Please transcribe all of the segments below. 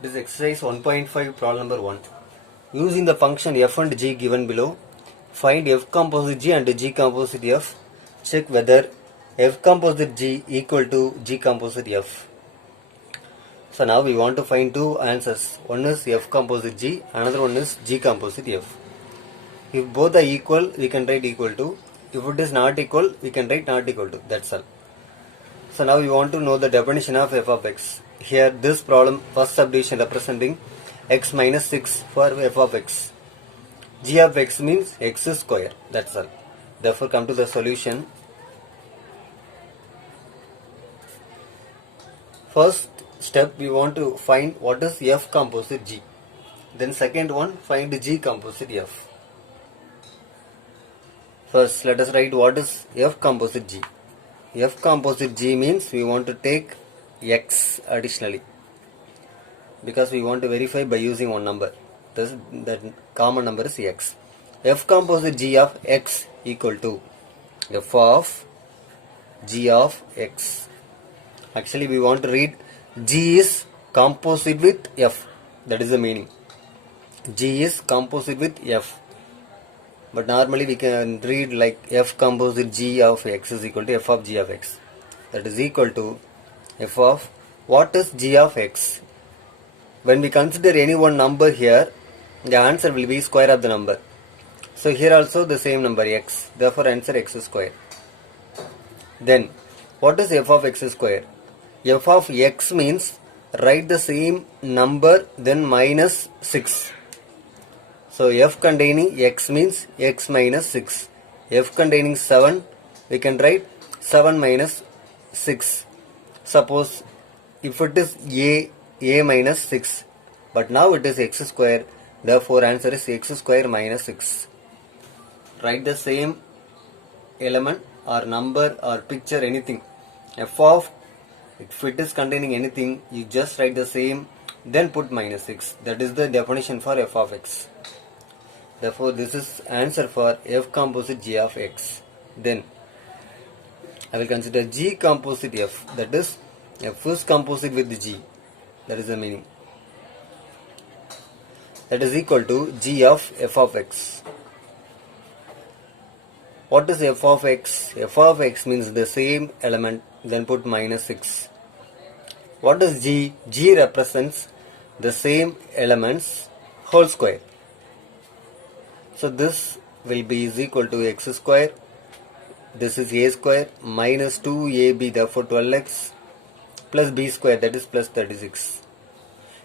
This is exercise 1.5 problem number 1. Using the function f and g given below, find f composite g and g composite f. Check whether f composite g equal to g composite f. So now we want to find two answers. One is f composite g, another one is g composite f. If both are equal, we can write equal to. If it is not equal, we can write not equal to. That's all. So now we want to know the definition of f of x. Here this problem, first subdivision representing x minus 6 for f of x. G of x means x square. That's all. Therefore come to the solution. First step, we want to find what is f composite g. Then second one, find g composite f. First let us write what is f composite g. F composite g means we want to take x additionally, because we want to verify by using one number. That common number is x. F composite g of x equal to f of g of x. Actually we want to read g is composite with f. That is the meaning. G is composite with f. But normally we can read like f composite g of x is equal to f of g of x. That is equal to f of what is g of x. When we consider any one number here, the answer will be square of the number. So here also the same number x. Therefore answer x square. Then what is f of x square? F of x means write the same number then minus 6. So f containing x means x minus 6. F containing 7, we can write 7 minus 6. Suppose if it is a minus 6, but now it is x square, therefore answer is x square minus 6. Write the same element or number or picture, anything. F of, if it is containing anything, you just write the same, then put minus 6. That is the definition for f of x. Therefore this is answer for f composite g of x. Then I will consider g composite f. That is f is composite with g. That is the meaning. That is equal to g of f of x. What is f of x? F of x means the same element, then put minus 6. What is g? G represents the same elements whole square. So this will be is equal to x square. This is a square minus 2ab, therefore 12x, plus b square, that is plus 36.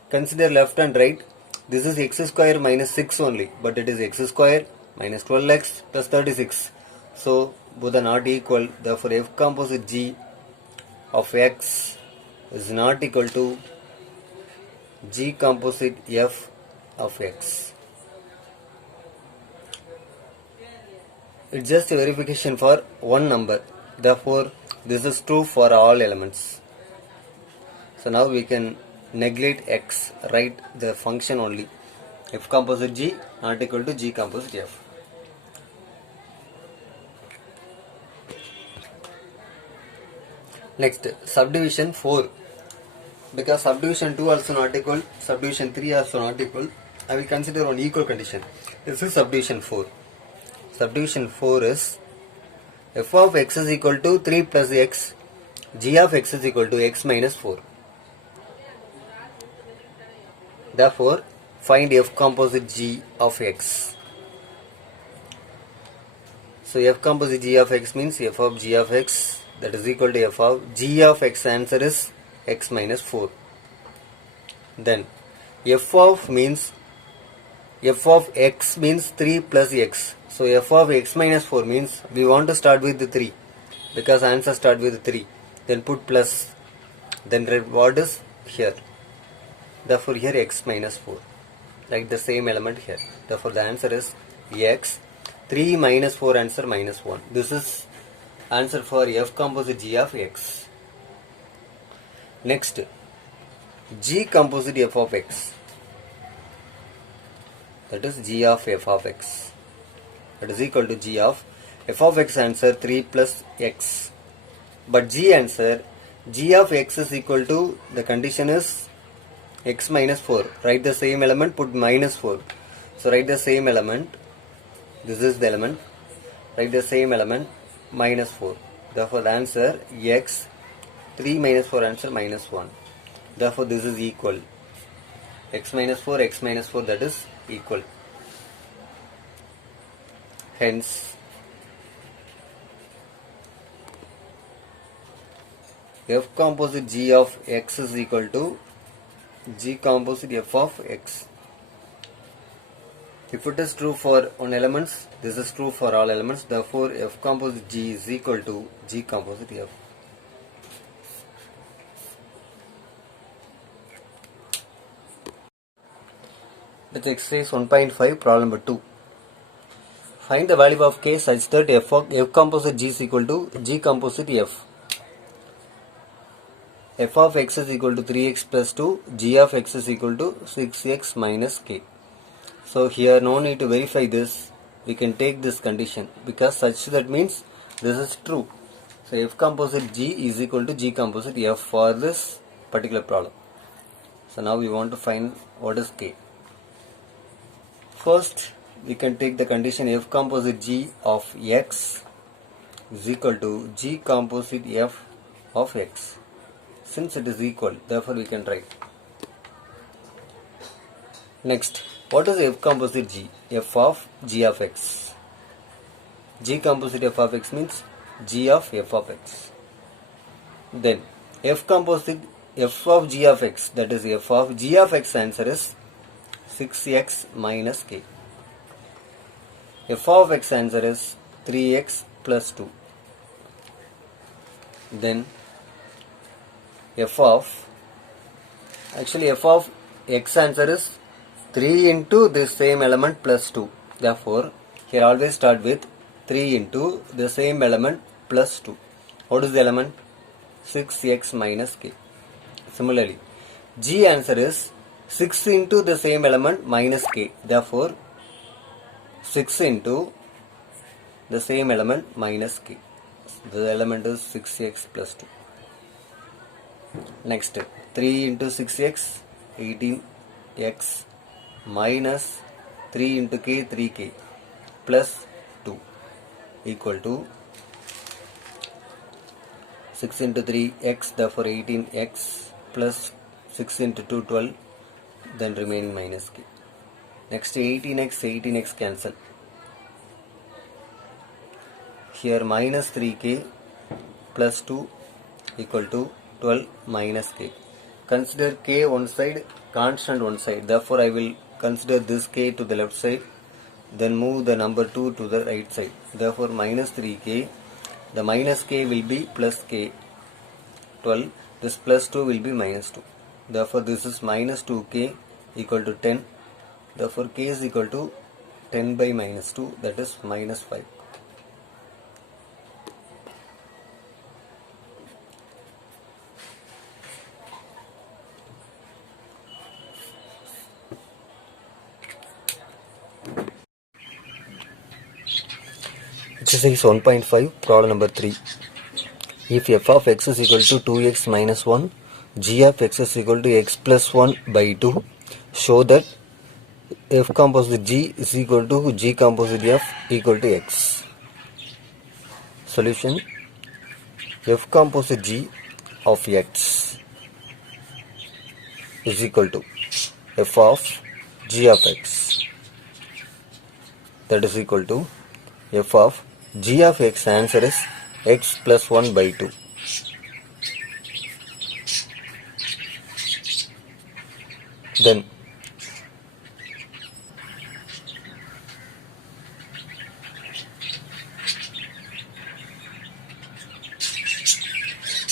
Consider left and right. This is x square minus 6 only, but it is x square minus 12x plus 36. So both are not equal. Therefore f composite g of x is not equal to g composite f of x. It's just a verification for one number. Therefore this is true for all elements. So now we can neglect x, write the function only. F composite g not equal to g composite f. Next, subdivision 4. Because subdivision 2 also not equal, subdivision 3 also not equal, I will consider one equal condition. This is subdivision 4. Subdivision 4 is f of x is equal to 3 plus x, g of x is equal to x minus 4. Therefore find f composite g of x. So f composite g of x means f of g of x, that is equal to f of g of x. Answer is x minus 4. Then f of x means 3 plus x. So f of x minus 4 means we want to start with the 3, because answer start with 3. Then put plus, then read what is here. Therefore here x minus 4. Like the same element here. Therefore the answer is x. 3 minus 4, answer minus 1. This is answer for f composite g of x. Next, g composite f of x. That is g of f of x. That is equal to g of f of x, answer 3 plus x. But g answer, g of x is equal to, the condition is x minus 4. Write the same element, put minus 4. So write the same element. This is the element. Write the same element minus 4. Therefore the answer x 3 minus 4 answer minus 1. Therefore this is equal. X minus 4 that is equal. Hence f composite g of x is equal to g composite f of x. If it is true for one elements, this is true for all elements. Therefore f composite g is equal to g composite f. Let's exercise 1.5 problem number 2. Find the value of k such that f composite g is equal to g composite f. F of x is equal to 3x plus 2, g of x is equal to 6x minus k. So here no need to verify this, we can take this condition because such that means this is true. So f composite g is equal to g composite f for this particular problem. So now we want to find what is k. First we can take the condition f composite g of x is equal to g composite f of x. Since it is equal, therefore we can write. Next, what is f composite g? F of g of x. G composite f of x means g of f of x. Then f composite f of g of x, that is f of g of x, answer is 6x minus k. F of x answer is 3x plus 2. Then f of x answer is 3 into this same element plus 2. Therefore here always start with 3 into the same element plus 2. What is the element? 6x minus k. Similarly g answer is 6 into the same element minus k. Therefore 6 into the same element minus k. The element is 6x plus 2. Next, 3 into 6x, 18x minus 3 into k, 3k plus 2 equal to 6 into 3x, therefore 18x plus 6 into 2, 12, then remaining minus k. Next, 18x cancel. Here minus 3k plus 2 equal to 12 minus k. Consider k one side, constant one side. Therefore I will consider this k to the left side, then move the number 2 to the right side. Therefore minus 3k, the minus k will be plus k 12, this plus 2 will be minus 2. Therefore this is minus 2k equal to 10. Therefore k is equal to 10 by minus 2, that is minus 5. Exercise 1.5 problem number 3. If f of x is equal to 2x minus 1, g of x is equal to x plus 1 by 2, show that f composite g is equal to g composite f equal to x. Solution: f composite g of x is equal to f of g of x, that is equal to f of g of x, answer is x plus 1 by 2. Then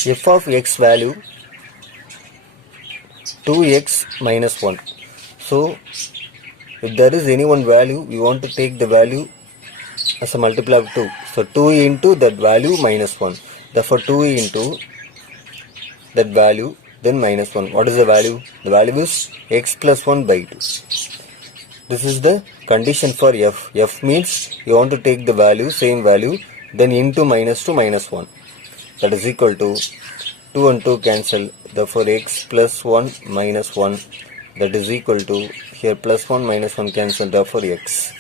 f of x value 2x minus 1. So if there is any one value, we want to take the value as a multiple of 2. So 2 into that value minus 1. Therefore 2 into that value, then minus 1. What is the value? The value is x plus 1 by 2. This is the condition for f. F means you want to take the value, same value, then into minus 2 minus 1. That is equal to 2 and 2 cancel, therefore x plus 1 minus 1, that is equal to, here plus 1 minus 1 cancel, therefore x.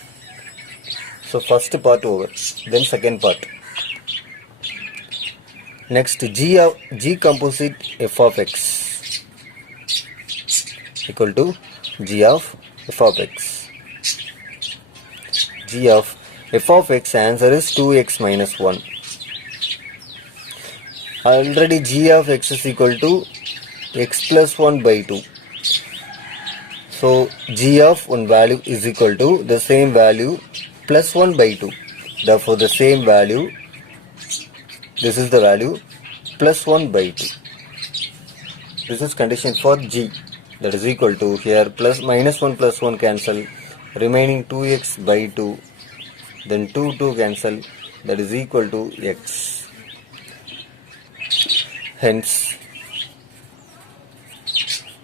So first part over, then second part. Next, G composite f of x equal to G of f of x. G of f of x, answer is 2x minus 1. Already G of x is equal to x plus 1 by 2. So G of one value is equal to the same value plus 1 by 2. Therefore the same value, this is the value plus 1 by 2. This is condition for G, that is equal to, here plus minus 1 plus 1 cancel, remaining 2x by 2, then 2 cancel, that is equal to x. Hence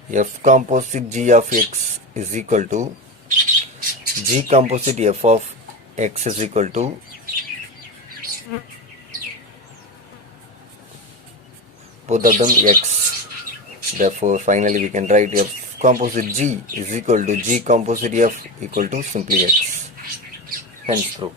f composite G of x is equal to G composite f of x is equal to both of them x. Therefore finally we can write f composite G is equal to G composite f equal to simply x. Hence true.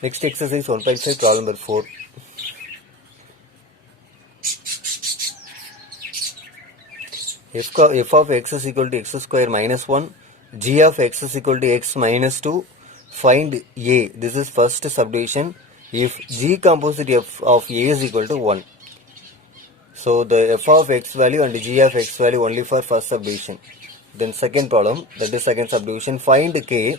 Next exercise 1.5, problem number 4. F of x is equal to x square minus 1, g of x is equal to x minus 2. Find a. This is first subdivision. If g composite f of a is equal to 1. So the f of x value and g of x value only for first subdivision. Then second problem, that is second subdivision. Find k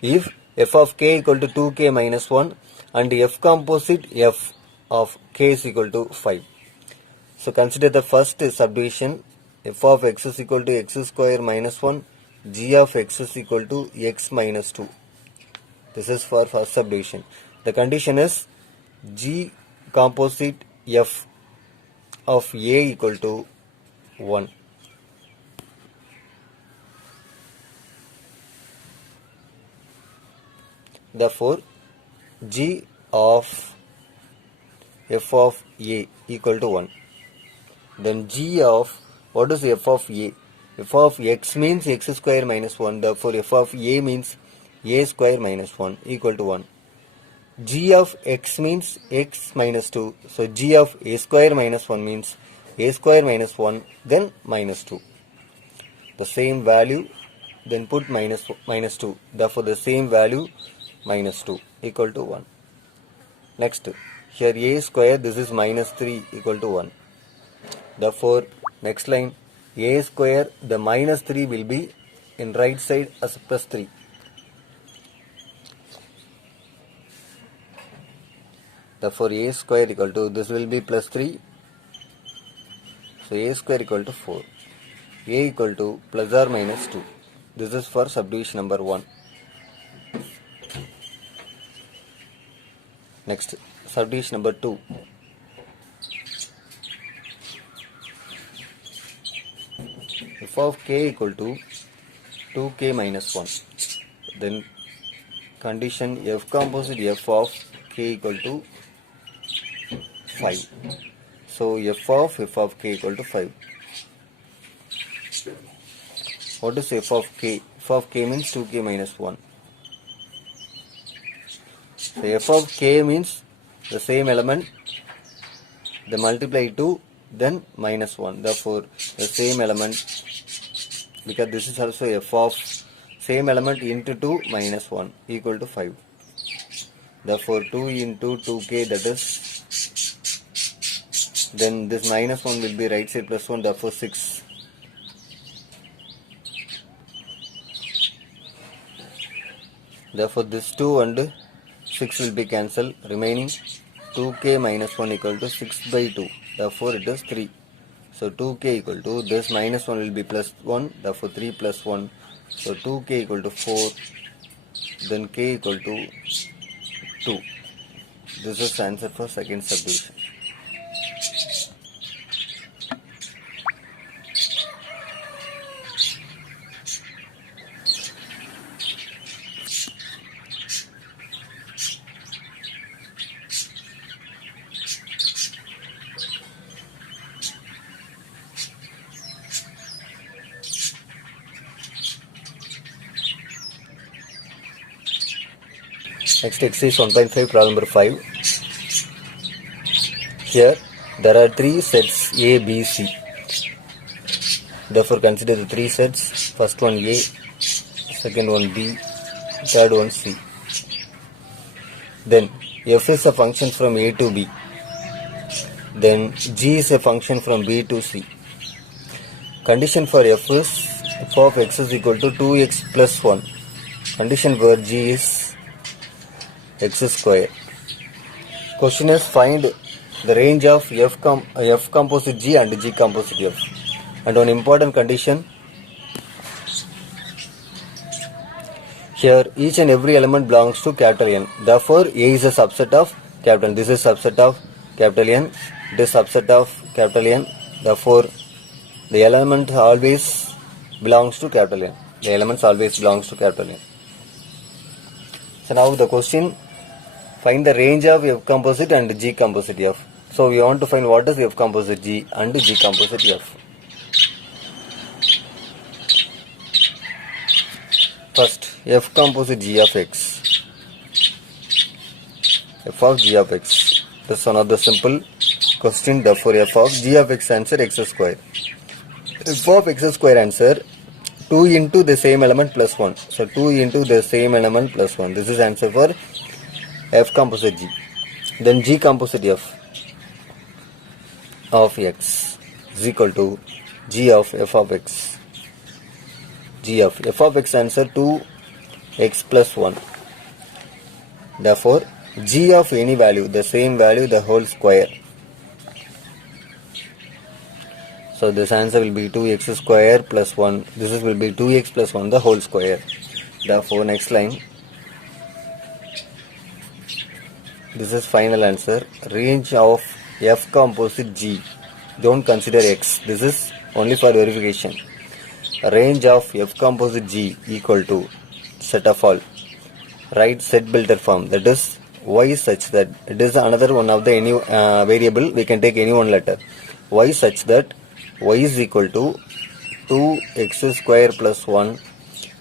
if f of k equal to 2k minus 1 and f composite f of k is equal to 5. So consider the first subdivision. F of x is equal to x square minus 1, g of x is equal to x minus 2. This is for first subdivision. The condition is g composite f of a equal to 1. Therefore, g of f of a equal to 1. Then g of, what is f of a? F of x means x square minus 1. Therefore, f of a means a square minus 1 equal to 1. G of x means x minus 2. So, g of a square minus 1 means a square minus 1, then minus 2. The same value, then put minus 2. Therefore, the same value minus 2 equal to 1. Next, here a square, this is minus 3 equal to 1. Therefore, next line, a square, the minus 3 will be in right side as plus 3. Therefore, a square equal to, this will be plus 3. So, a square equal to 4. A equal to plus or minus 2. This is for subdivision number 1. Next, subdivision number 2. F of k equal to 2k minus 1. Then condition f composite f of k equal to 5. So f of k equal to 5. What is f of k? F of k means 2k minus 1. So f of k means the same element, they multiply 2, then minus 1. Therefore, the same element, because this is also f of same element into 2 minus 1 equal to 5. Therefore, 2 into 2k, that is, then this minus 1 will be right side plus 1, therefore 6. Therefore, this 2 and 6 will be cancelled, remaining 2k minus 1 equal to 6 by 2, therefore it is 3. So 2k equal to, this minus 1 will be plus 1, therefore 3 plus 1, so 2k equal to 4, then k equal to 2. This is the answer for second subdivision. Next exercise 1.5 problem number 5. Here there are 3 sets A, B, C. Therefore consider the 3 sets. First one A, second one B, third one C. Then f is a function from A to B. Then g is a function from B to C. Condition for f is f of x is equal to 2x plus 1. Condition for g is x square. Question is find the range of f composite g and g composite f. And one important condition, here each and every element belongs to capital N. Therefore A is a subset of capital N. This is subset of capital N. This subset of capital N. Therefore the element always belongs to capital N. The elements always belongs to capital N. So now the question, find the range of f composite and g composite f. So we want to find what is f composite g and g composite f. First, f composite g of x. F of g of x. This is one of the simple question. Therefore f of g of x answer x square. F of x square answer 2 into the same element plus 1. So 2 into the same element plus 1. This is answer for f composite g. Then g composite f of x is equal to g of f of x. G of f of x answer 2x plus 1. Therefore g of any value, the same value, the whole square. So this answer will be 2x square plus 1. This will be 2x plus 1 the whole square. Therefore next line, this is final answer. Range of f composite g. Don't consider x. This is only for verification. Range of f composite g equal to set of all. Write set builder form. That is y such that it is another one of the any variable. We can take any one letter. Y such that y is equal to 2x square plus 1,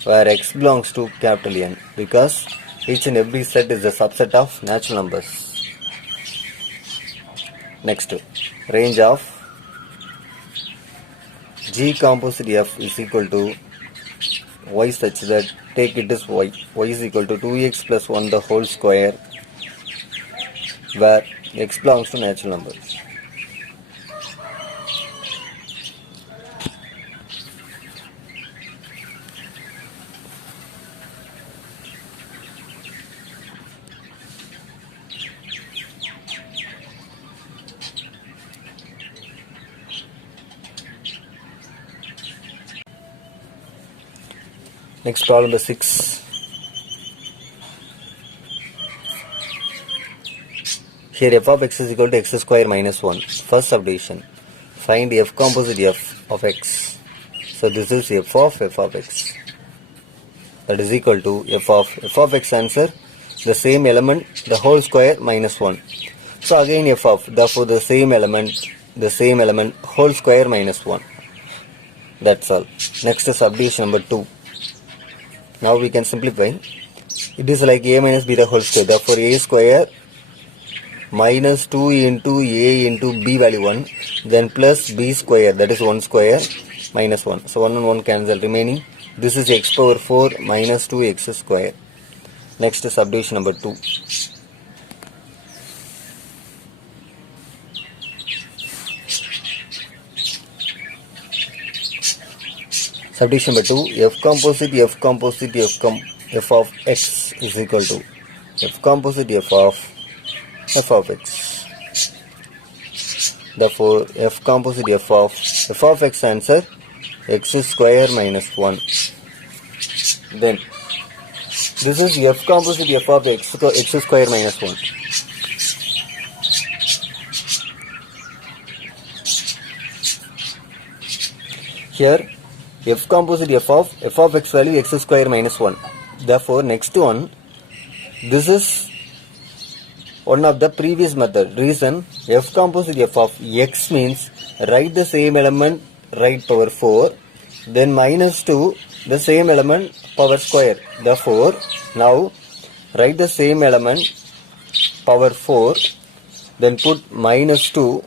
where x belongs to capital N, because each and every set is a subset of natural numbers. Next, range of g composite f is equal to y such that, take it as y is equal to 2x plus 1 the whole square, where x belongs to natural numbers. Next problem number 6. Here f of x is equal to x square minus 1. First subdivision. Find f composite f of x. So this is f of x. That is equal to f of x answer, the same element, the whole square minus 1. So again f of, therefore the same element, whole square minus 1. That's all. Next is subdivision number 2. Now we can simplify. It is like a minus b the whole square. Therefore a square minus 2 into a into b value 1. Then plus b square, that is 1 square minus 1. So 1 and 1 cancel. Remaining, this is x power 4 minus 2x square. Next is subdivision number 2. Subdivision number 2, f composite f of x is equal to f composite f of x. Therefore f composite f of x answer x square minus 1. Then This is f composite f of x square minus 1. Here f composite f of x value x square minus 1. Therefore next one, this is one of the previous method. Reason, f composite f of x means write the same element right power 4, then minus 2 the same element power square. Therefore now write the same element power 4, then put minus 2,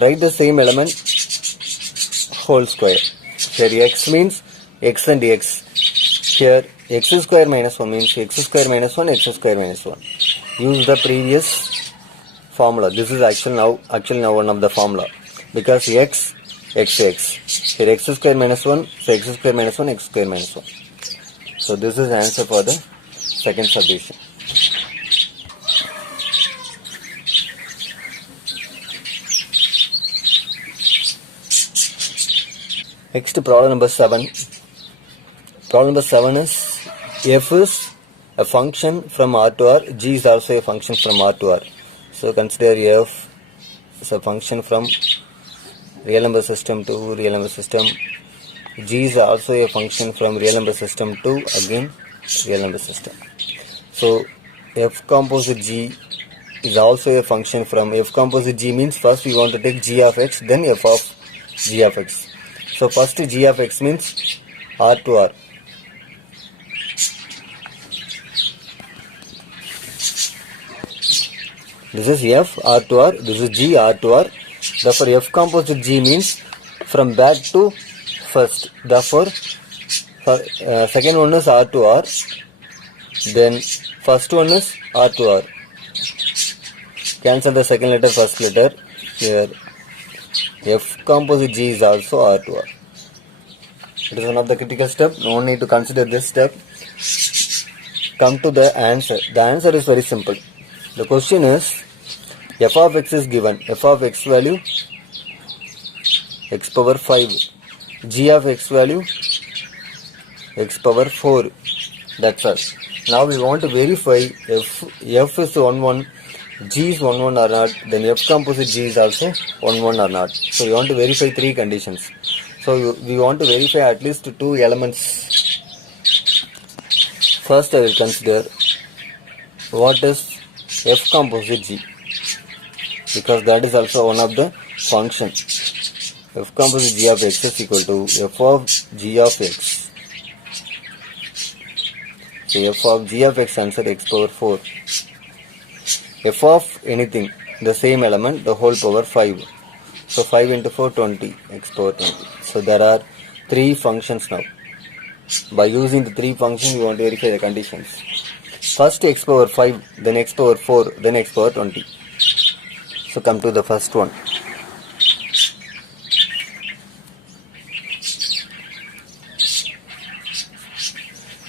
write the same element whole square. Here x means x and x. Here x square minus 1 means x square minus 1, x square minus 1. Use the previous formula. This is actually now one of the formula. Because x. Here x square minus 1, so x square minus 1, x square minus 1. So this is answer for the second solution. Next, problem number 7. Problem number 7 is f is a function from R to R, g is also a function from R to R. So consider f is a function from real number system to real number system. G is also a function from real number system to again real number system. So f composite g is also a function from f composite g means first we want to take g of x, then f of g of x. So first g of x means R to R. This is f R to R, this is g R to R. Therefore f composite g means from back to first. Therefore second one is R to R, then first one is R to R. Cancel the second letter, first letter. Here f composite g is also R to R. It is one of the critical steps. No need to consider this step. Come to the answer. The answer is very simple. The question is f of x is given. F of x value x power 5. G of x value x power 4. That's all. Now we want to verify if f is 1 1, g is 1 1 or not, then f composite g is also 1 1 or not. So we want to verify 3 conditions. So we want to verify at least 2 elements. First I will consider what is f composite g, because that is also one of the functions. F composite g of x is equal to f of g of x. So f of g of x answer x power 4. F of anything, the same element, the whole power 5. So 5 into 4, 20, x power 20. So there are 3 functions now. By using the 3 functions, we want to verify the conditions. First x power 5, then x power 4, then x power 20. So come to the first one.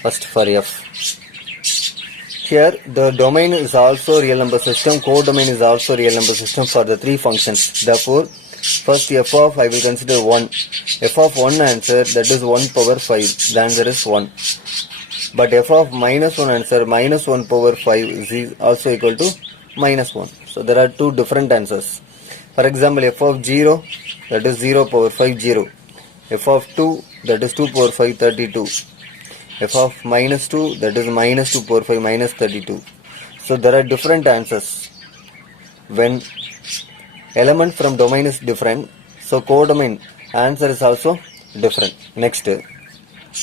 First for f. Here the domain is also real number system, codomain is also real number system for the 3 functions. Therefore, first f of I will consider 1. F of 1 answer, that is 1 power 5. The answer is 1. But f of minus 1 answer, minus 1 power 5 is also equal to minus 1. So there are 2 different answers. For example, f of 0, that is 0 power 5, 0. F of 2, that is 2 power 5, 32. F of minus 2, that is minus 2 power 5, minus 32. So there are different answers. When element from domain is different, so codomain answer is also different. Next,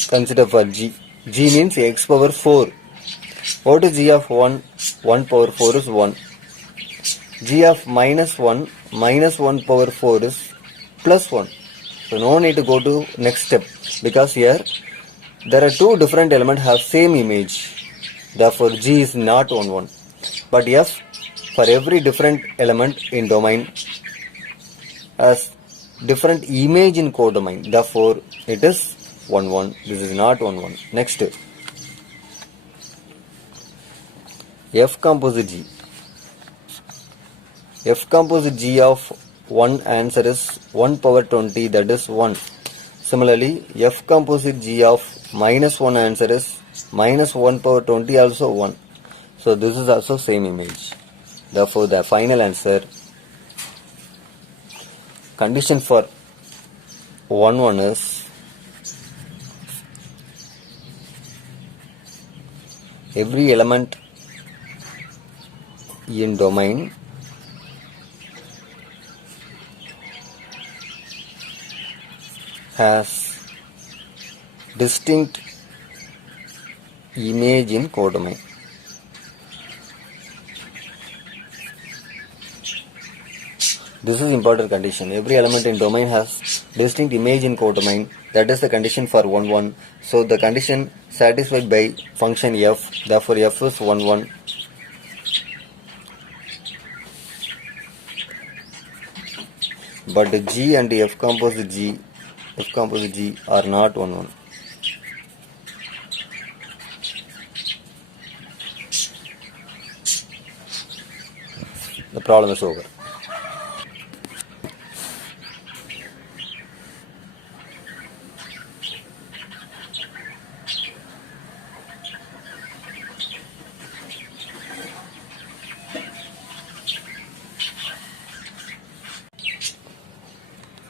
consider for g. G means x power 4. What is g of 1? 1 power 4 is 1. G of minus 1 power 4 is plus 1. So no need to go to next step, because here there are 2 different elements have same image. Therefore g is not 1 1. But f for every different element in domain has different image in codomain. Therefore it is 1 1. This is not 1 1. Next, f composite g. F composite g of 1 answer is 1 power 20, that is 1. Similarly, f composite g of minus 1 answer is minus 1 power 20 also 1. So this is also same image. Therefore the final answer, condition for 1 is every element in domain has distinct image in codomain. This is important condition. Every element in domain has distinct image in codomain. That is the condition for 1 1. So the condition satisfied by function f. Therefore f is 1 1. But G and F composite G are not 1 1. The problem is over.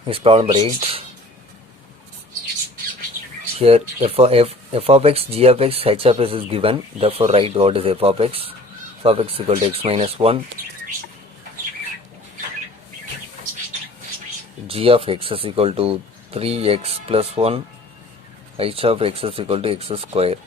Is problem number 8. Here f of x, g of x, h of x is given. Therefore write what is f of x. F of x equal to x minus 1. G of x is equal to 3x plus 1. H of x is equal to x square.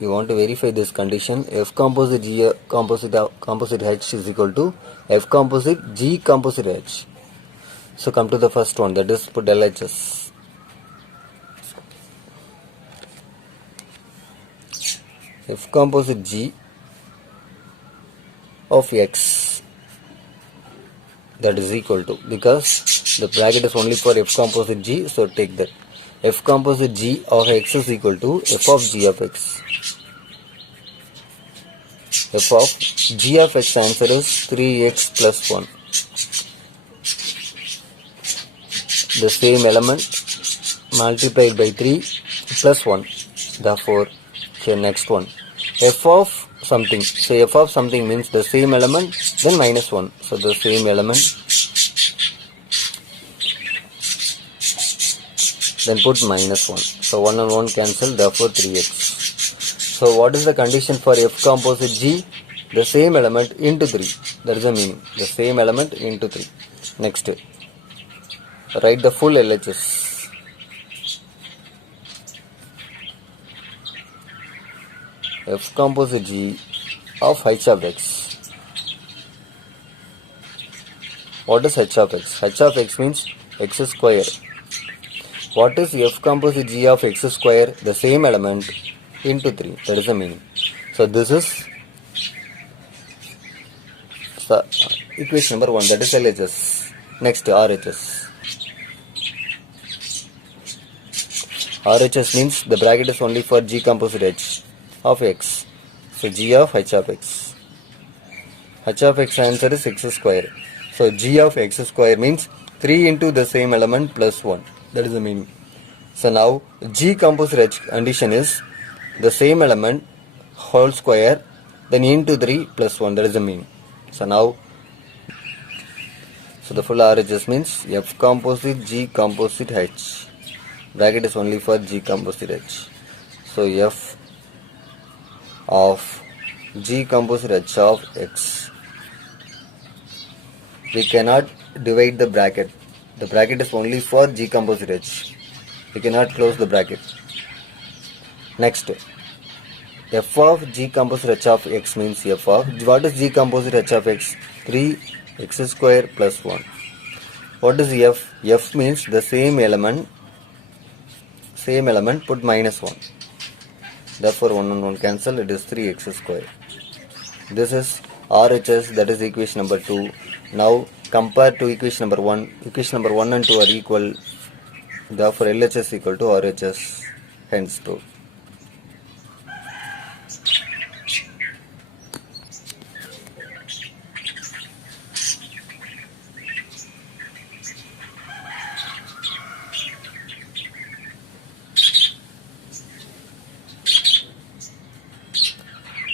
You want to verify this condition. F composite G composite H is equal to F composite G composite H. So come to the first one, that is put LHS. F composite G of X, that is equal to, because the bracket is only for F composite G, so take that. F composite G of X is equal to F of G of X. F of G of X answer is 3x plus 1. The same element multiplied by 3 plus 1. Therefore, here next one. F of something. So f of something means the same element, then minus 1. So the same element, then put minus 1. So 1 and 1 cancel, therefore 3x. So what is the condition for F composite G? The same element into 3. That is the meaning. The same element into 3. Next, write the full LHS. F composite G of H of X. What is H of X? H of X means x square. What is F composite G of x square? The same element into 3. That is the meaning. So this is equation number 1. That is LHS. Next, RHS. RHS means the bracket is only for G composite H of X. So G of H of X. H of X answer is x square. So G of x square means 3 into the same element plus 1. That is the meaning. So now G composite H condition is the same element whole square, then into 3 plus 1. That is the meaning. So now, so the full RHS means F composite G composite H. Bracket is only for G composite H. So F of G composite H of X. We cannot divide the bracket. The bracket is only for G composite H. We cannot close the bracket. Next, F of G composite H of X means F of, what is G composite H of X? 3x square plus 1. What is F? F means the same element, put minus 1. Therefore 1 and 1 cancel, it is 3x square. This is RHS, that is equation number 2. Now compare to equation number 1. Equation number 1 and 2 are equal. Therefore LHS equal to RHS. Hence true.